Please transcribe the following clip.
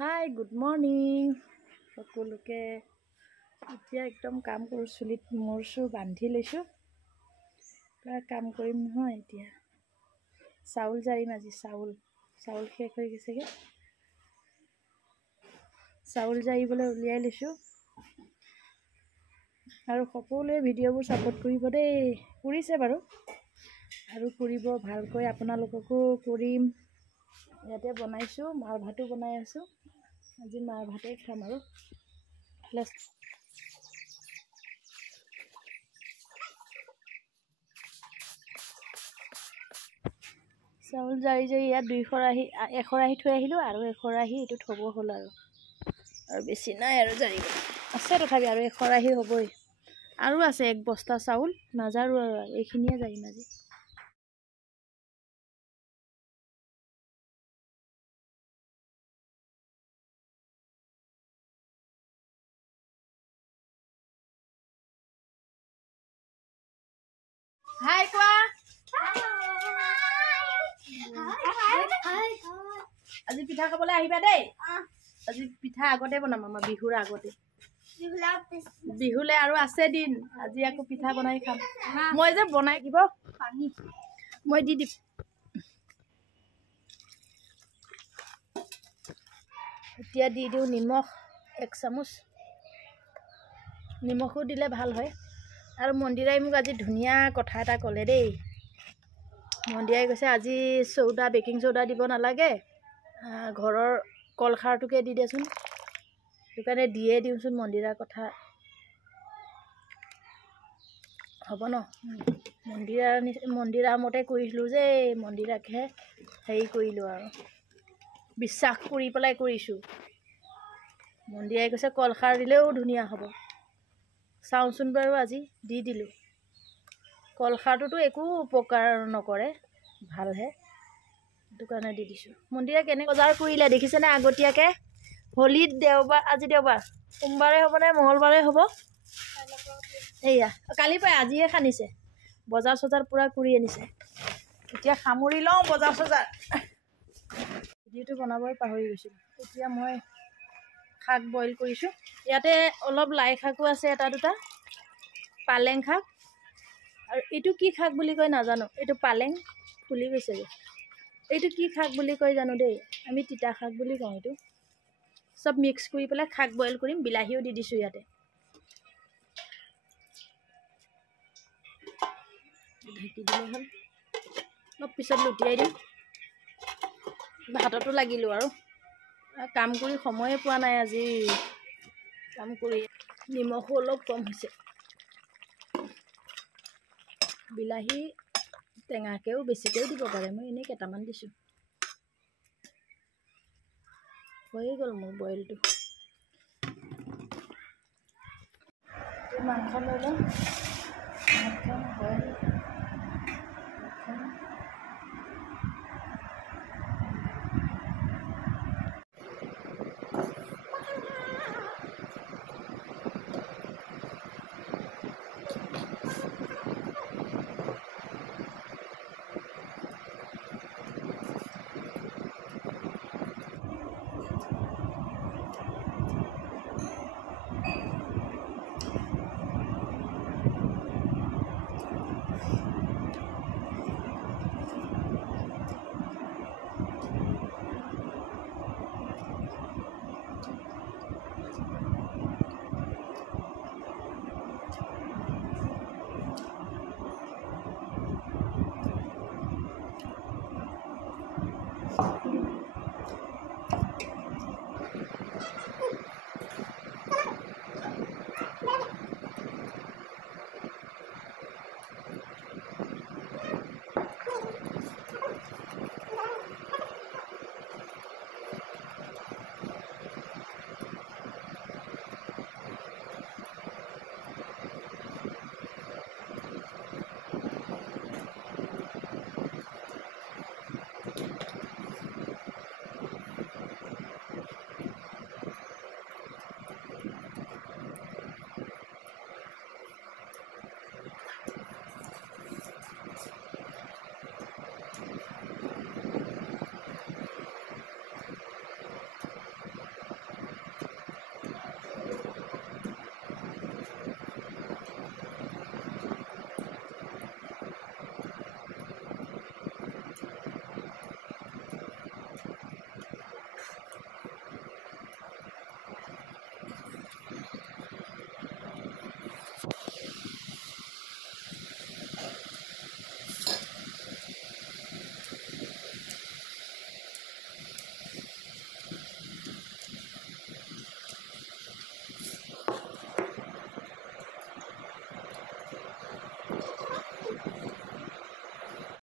Hi good morning সকলোকে। এতিয়া একদম কাম কৰোঁ, চুলিত মোৰ চুৰ বান্ধি লৈছোঁ। প্ৰায় কাম কৰিম নহয়। এতিয়া চাউল জাৰিম। আজি চাউল শেষ হৈ গৈছেগৈ। চাউল জাৰিবলৈ উলিয়াই লৈছোঁ। আৰু সকলোৱে ভিডিঅ'বোৰ ছাপোৰ্ট কৰিব দেই। কৰিছে বাৰু আৰু কৰিব ভালকৈ। আপোনালোককো কৰিম। ইয়াতে বনাইছোঁ, মাৰ ভাতো বনাই আছোঁ। আজি মাৰ ভাতেই খাম আৰু চাউল জাৰি ইয়াত 2 খৰাহি 1 খৰাহি থৈ আহিলোঁ আৰু 1 খৰাহি এইটো থ'ব হ'ল আৰু বেছি নাই আৰু জাৰিব আছে। তথাপি আৰু 1 খৰাহি হ'বই। আৰু আছে 1 বস্তা চাউল নাজাৰো আৰু এইখিনিয়ে জাৰিম আজি। হাই কোৱা। আজি পিঠা খাবলৈ আহিবা দেই। আজি পিঠা আগতে বনাম, আমাৰ বিহুৰ আগতে। বিহুলে আৰু আছে দিন। আজি আকৌ পিঠা বনাই খাম। মই যে বনাই দিব পানী মই দি দিম। এতিয়া দি দিওঁ নিমখ 1 চামুচ। নিমখো দিলে ভাল হয়। আৰু মন্দিৰাই মোক আজি ধুনীয়া কথা এটা ক'লে দেই। মন্দিৰাই কৈছে আজি বেকিং চ'ডা দিব নালাগে, ঘৰৰ কলখাৰটোকে দি দেচোন। সেইটো কাৰণে দিয়ে দিওঁচোন। হ'ব ন। মন্দিৰাৰ মতে কৰিছিলোঁ যে মন্দিৰাকহে হেৰি কৰিলোঁ আৰু বিশ্বাস কৰি পেলাই কৰিছোঁ। মন্দিৰাই কৈছে কলখাৰ দিলেও ধুনীয়া হ'ব। চাওঁচোন বাৰু আজি দি দিলোঁ। কলখাৰটোতো একো উপকাৰ নকৰে, ভালহে। সেইটো কাৰণে দি দিছোঁ। মন্দিৰে কেনেকৈ বজাৰ কৰিলে দেখিছেনে আগতীয়াকৈ। হোলীত দেওবাৰ, আজি দেওবাৰ, সোমবাৰে হ'ব নে মঙলবাৰে হ'ব। এয়া কালিৰ পৰাই আজিয়ে খান্দিছে। বজাৰ চজাৰ পূৰা কৰি আনিছে। এতিয়া সামৰি লওঁ বজাৰ চজাৰ। ভিডিঅ'টো বনাবই পাহৰি গৈছিলোঁ। এতিয়া মই শাক বইল কৰিছোঁ। ইয়াতে অলপ লাই শাকো আছে, এটা দুটা পালেং শাক। আৰু এইটো কি শাক বুলি কয় নাজানো। এইটো পালেং ফুলি গৈছেগৈ। এইটো কি শাক বুলি কয় জানো দেই। আমি তিতা শাক বুলি কওঁ। এইটো চব মিক্স কৰি পেলাই শাক বইল কৰিম। বিলাহীও দি দিছোঁ ইয়াতে। ঢাকি দিলে হ'ল। অলপ পিছত লুটিয়াই দিম। ভাততো লাগিলোঁ আৰু কাম কৰি সময়ে পোৱা নাই আজি। কাম কৰি নিমখো অলপ কম হৈছে। বিলাহী টেঙাকৈও বেছিকৈও দিব পাৰে। মই এনেই কেইটামান দিছোঁ। হৈয়ে গ'ল মোৰ বইলটো। মাংস লৈ লওঁ। ভাত খাম।